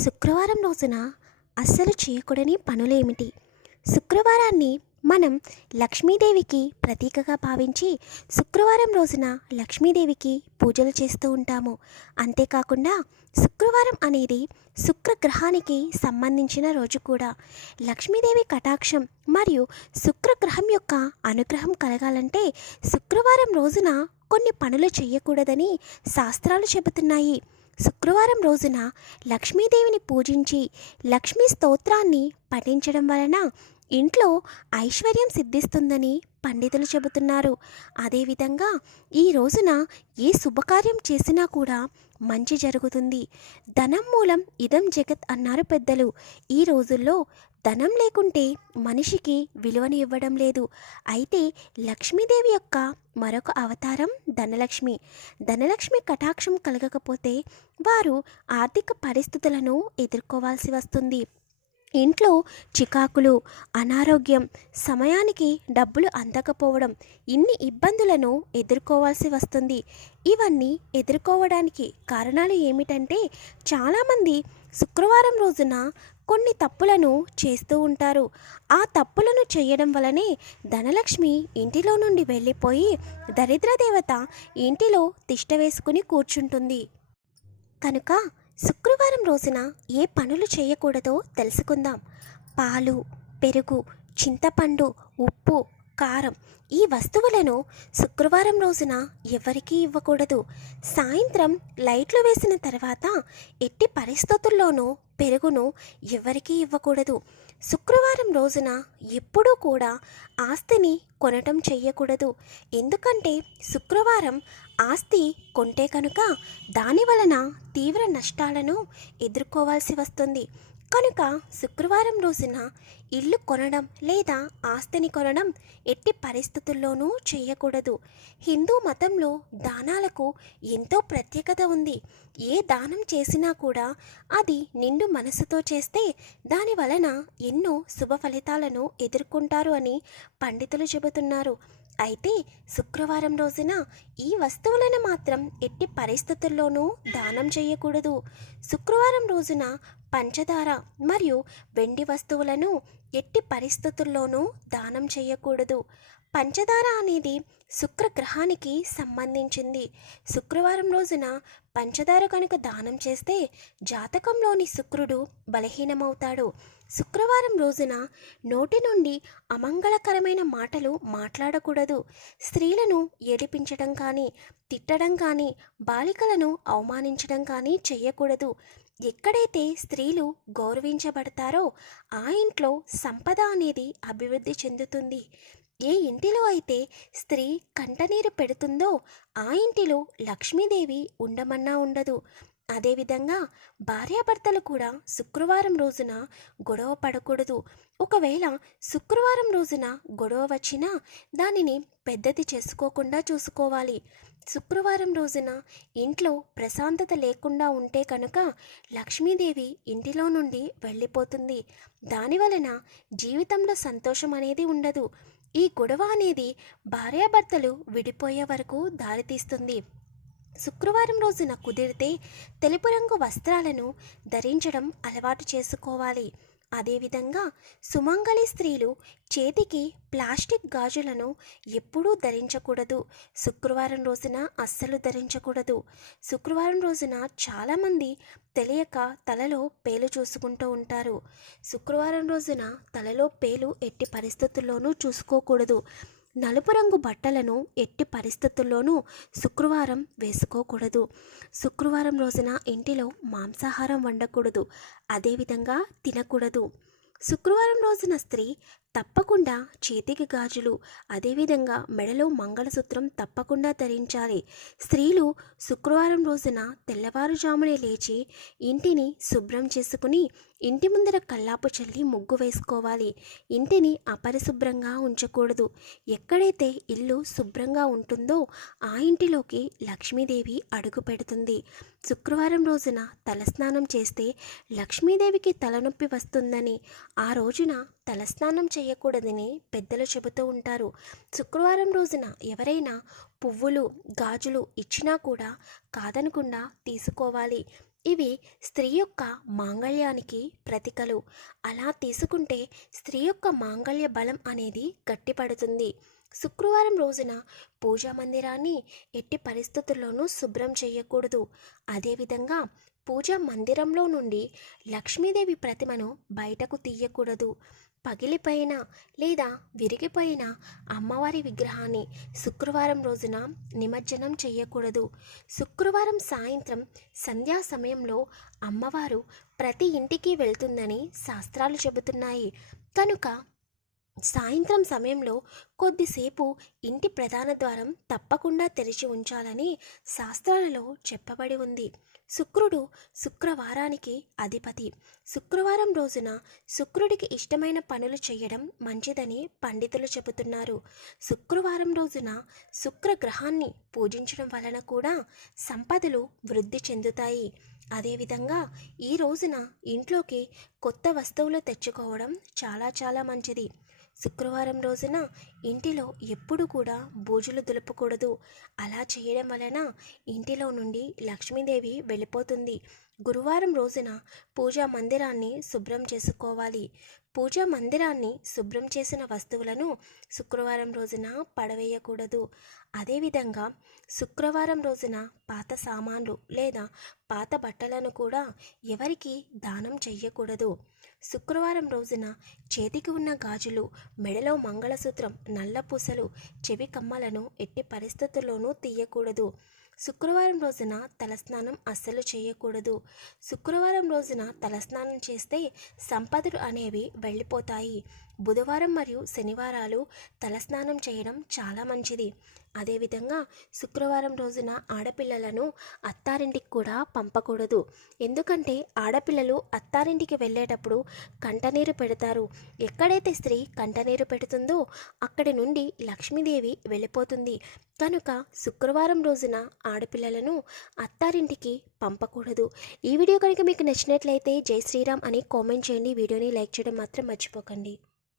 శుక్రవారం రోజున అస్సలు చేయకూడని పనులేమిటి? శుక్రవారాన్ని మనం లక్ష్మీదేవికి ప్రతీకగా భావించి శుక్రవారం రోజున లక్ష్మీదేవికి పూజలు చేస్తూ ఉంటాము. అంతేకాకుండా శుక్రవారం అనేది శుక్రగ్రహానికి సంబంధించిన రోజు కూడా. లక్ష్మీదేవి కటాక్షం మరియు శుక్రగ్రహం యొక్క అనుగ్రహం కలగాలంటే శుక్రవారం రోజున కొన్ని పనులు చేయకూడదని శాస్త్రాలు చెబుతున్నాయి. శుక్రవారం రోజున లక్ష్మీదేవిని పూజించి లక్ష్మీ స్తోత్రాన్ని పఠించడం వలన ఇంట్లో ఐశ్వర్యం సిద్ధిస్తుందని పండితులు చెబుతున్నారు. అదేవిధంగా ఈ రోజున ఏ శుభకార్యం చేసినా కూడా మంచి జరుగుతుంది. ధనం మూలం ఇదం జగత్ అన్నారు పెద్దలు. ఈ రోజుల్లో ధనం లేకుంటే మనిషికి విలువని ఇవ్వడం లేదు. అయితే లక్ష్మీదేవి యొక్క మరొక అవతారం ధనలక్ష్మి. ధనలక్ష్మి కటాక్షం కలగకపోతే వారు ఆర్థిక పరిస్థితులను ఎదుర్కోవాల్సి వస్తుంది. ఇంట్లో చికాకులు అనారోగ్యం సమయానికి డబ్బులు అందకపోవడం ఇన్ని ఇబ్బందులను ఎదుర్కోవాల్సి వస్తుంది. ఇవన్నీ ఎదుర్కోవడానికి కారణాలు ఏమిటంటే చాలామంది శుక్రవారం రోజున కొన్ని తప్పులను చేస్తూ ఉంటారు. ఆ తప్పులను చేయడం వలనే ధనలక్ష్మి ఇంటిలో నుండి వెళ్ళిపోయి దరిద్ర దేవత ఇంటిలో తిష్ట వేసుకుని కూర్చుంటుంది. కనుక శుక్రవారం రోజున ఏ పనులు చేయకూడదో తెలుసుకుందాం. పాలు పెరుగు చింతపండు ఉప్పు కారం ఈ వస్తువులను శుక్రవారం రోజున ఎవరికీ ఇవ్వకూడదు. సాయంత్రం లైట్లు వేసిన తర్వాత ఎట్టి పరిస్థితుల్లోనూ పెరుగును ఎవరికీ ఇవ్వకూడదు. శుక్రవారం రోజున ఎప్పుడూ కూడా ఆస్తిని కొనటం చెయ్యకూడదు ఎందుకంటే శుక్రవారం ఆస్తి కొంటే కనుక దాని వలన తీవ్ర నష్టాలను ఎదుర్కోవాల్సి వస్తుంది. కనుక శుక్రవారం రోజున ఇల్లు కొనడం లేదా ఆస్తిని కొనడం ఎట్టి పరిస్థితుల్లోనూ చేయకూడదు. హిందూ మతంలో దానాలకు ఎంతో ప్రత్యేకత ఉంది. ఏ దానం చేసినా కూడా అది నిండు మనసుతో చేస్తే దాని వలన ఎన్నో శుభ ఫలితాలను ఎదుర్కొంటారు అని పండితులు చెబుతున్నారు. అయితే శుక్రవారం రోజున ఈ వస్తువులను మాత్రం ఎట్టి పరిస్థితుల్లోనూ దానం చేయకూడదు. శుక్రవారం రోజున పంచదార మరియు వెండి వస్తువులను ఎట్టి పరిస్థితుల్లోనూ దానం చేయకూడదు. పంచదార అనేది శుక్రగ్రహానికి సంబంధించింది. శుక్రవారం రోజున పంచదార కనుక దానం చేస్తే జాతకంలోని శుక్రుడు బలహీనమవుతాడు. శుక్రవారం రోజున నోటి నుండి అమంగళకరమైన మాటలు మాట్లాడకూడదు. స్త్రీలను ఏడిపించడం కానీ తిట్టడం కానీ బాలికలను అవమానించడం కానీ చేయకూడదు. ఎక్కడైతే స్త్రీలు గౌరవించబడతారో ఆ ఇంట్లో సంపద అనేది అభివృద్ధి చెందుతుంది. ఏ ఇంటిలో అయితే స్త్రీ కంటనీరు పెడుతుందో ఆ ఇంటిలో లక్ష్మీదేవి ఉండమన్నా ఉండదు. అదేవిధంగా భార్యాభర్తలు కూడా శుక్రవారం రోజున గొడవ పడకూడదు. ఒకవేళ శుక్రవారం రోజున గొడవ వచ్చినా దానిని పెద్దది చేసుకోకుండా చూసుకోవాలి. శుక్రవారం రోజున ఇంట్లో ప్రశాంతత లేకుండా ఉంటే కనుక లక్ష్మీదేవి ఇంటిలో నుండి వెళ్ళిపోతుంది. దానివలన జీవితంలో సంతోషం అనేది ఉండదు. ఈ గొడవ అనేది భార్యాభర్తలు విడిపోయే వరకు దారితీస్తుంది. శుక్రవారం రోజున కుదిరితే తెలుపు రంగు వస్త్రాలను ధరించడం అలవాటు చేసుకోవాలి. అదేవిధంగా సుమంగళి స్త్రీలు చేతికి ప్లాస్టిక్ గాజులను ఎప్పుడూ ధరించకూడదు. శుక్రవారం రోజున అస్సలు ధరించకూడదు. శుక్రవారం రోజున చాలామంది తెలియక తలలో పేలు చూసుకుంటూ ఉంటారు. శుక్రవారం రోజున తలలో పేలు ఎట్టి పరిస్థితుల్లోనూ చూసుకోకూడదు. నలుపు రంగు బట్టలను ఎట్టి పరిస్థితుల్లోనూ శుక్రవారం వేసుకోకూడదు. శుక్రవారం రోజున ఇంటిలో మాంసాహారం వండకూడదు. అదేవిధంగా తినకూడదు. శుక్రవారం రోజున స్త్రీ తప్పకుండా చేతికి గాజులు అదేవిధంగా మెడలో మంగళసూత్రం తప్పకుండా ధరించాలి. స్త్రీలు శుక్రవారం రోజున తెల్లవారుజామునే లేచి ఇంటిని శుభ్రం చేసుకుని ఇంటి ముందర కల్లాపు చల్లి ముగ్గు వేసుకోవాలి. ఇంటిని అపరిశుభ్రంగా ఉంచకూడదు. ఎక్కడైతే ఇల్లు శుభ్రంగా ఉంటుందో ఆ ఇంటిలోకి లక్ష్మీదేవి అడుగు పెడుతుంది. శుక్రవారం రోజున తలస్నానం చేస్తే లక్ష్మీదేవికి తలనొప్పి వస్తుందని ఆ రోజున తలస్నానం చేయకూడదని పెద్దలు చెబుతూ ఉంటారు. శుక్రవారం రోజున ఎవరైనా పువ్వులు గాజులు ఇచ్చినా కూడా కాదనకుండా తీసుకోవాలి. ఇవి స్త్రీ యొక్క మాంగళ్యానికి ప్రతికలు. అలా తీసుకుంటే స్త్రీ యొక్క మాంగళ్య బలం అనేది గట్టిపడుతుంది. శుక్రవారం రోజున పూజా మందిరాన్ని ఎట్టి పరిస్థితుల్లోనూ శుభ్రం చేయకూడదు. అదేవిధంగా పూజా మందిరంలో నుండి లక్ష్మీదేవి ప్రతిమను బయటకు తీయకూడదు. పగిలిపోయిన లేదా విరిగిపోయిన అమ్మవారి విగ్రహాన్ని శుక్రవారం రోజున నిమజ్జనం చేయకూడదు. శుక్రవారం సాయంత్రం సంధ్యా సమయంలో అమ్మవారు ప్రతి ఇంటికి వెళ్తుందని శాస్త్రాలు చెబుతున్నాయి. కనుక సాయంత్రం సమయంలో కొద్దిసేపు ఇంటి ప్రధాన ద్వారం తప్పకుండా తెరిచి ఉంచాలని శాస్త్రాలలో చెప్పబడి ఉంది. శుక్రుడు శుక్రవారానికి అధిపతి. శుక్రవారం రోజున శుక్రుడికి ఇష్టమైన పనులు చేయడం మంచిదని పండితులు చెబుతున్నారు. శుక్రవారం రోజున శుక్ర గ్రహాన్ని పూజించడం వలన కూడా సంపదలు వృద్ధి చెందుతాయి. అదేవిధంగా ఈ రోజున ఇంట్లోకి కొత్త వస్తువులు తెచ్చుకోవడం చాలా చాలా మంచిది. శుక్రవారం రోజున ఇంటిలో ఎప్పుడు కూడా బూజులు దులపకూడదు. అలా చేయడం వలన ఇంటిలో నుండి లక్ష్మీదేవి వెళ్ళిపోతుంది. గురువారం రోజున పూజా మందిరాన్ని శుభ్రం చేసుకోవాలి. పూజా మందిరాన్ని శుభ్రం చేసిన వస్తువులను శుక్రవారం రోజున పడవేయకూడదు. అదేవిధంగా శుక్రవారం రోజున పాత సామాన్లు లేదా పాత బట్టలను కూడా ఎవరికి దానం చెయ్యకూడదు. శుక్రవారం రోజున చేతికి ఉన్న గాజులు మెడలో మంగళసూత్రం నల్ల పూసలు చెవి కమ్మలను ఎట్టి పరిస్థితుల్లోనూ తీయకూడదు. శుక్రవారం రోజున తలస్నానం అస్సలు చేయకూడదు. శుక్రవారం రోజున తలస్నానం చేస్తే సంపదలు అనేవి వెళ్ళిపోతాయి. బుధవారం మరియు శనివారాలు తలస్నానం చేయడం చాలా మంచిది. అదేవిధంగా శుక్రవారం రోజున ఆడపిల్లలను అత్తారింటికి కూడా పంపకూడదు. ఎందుకంటే ఆడపిల్లలు అత్తారింటికి వెళ్ళేటప్పుడు కంటనీరు పెడతారు. ఎక్కడైతే స్త్రీ కంటనీరు పెడుతుందో అక్కడి నుండి లక్ష్మీదేవి వెళ్ళిపోతుంది. కనుక శుక్రవారం రోజున ఆడపిల్లలను అత్తారింటికి పంపకూడదు. ఈ వీడియో కనుక మీకు నచ్చినట్లయితే జై శ్రీరామ్ అని కామెంట్ చేయండి. వీడియోని లైక్ చేయడం మాత్రం మర్చిపోకండి.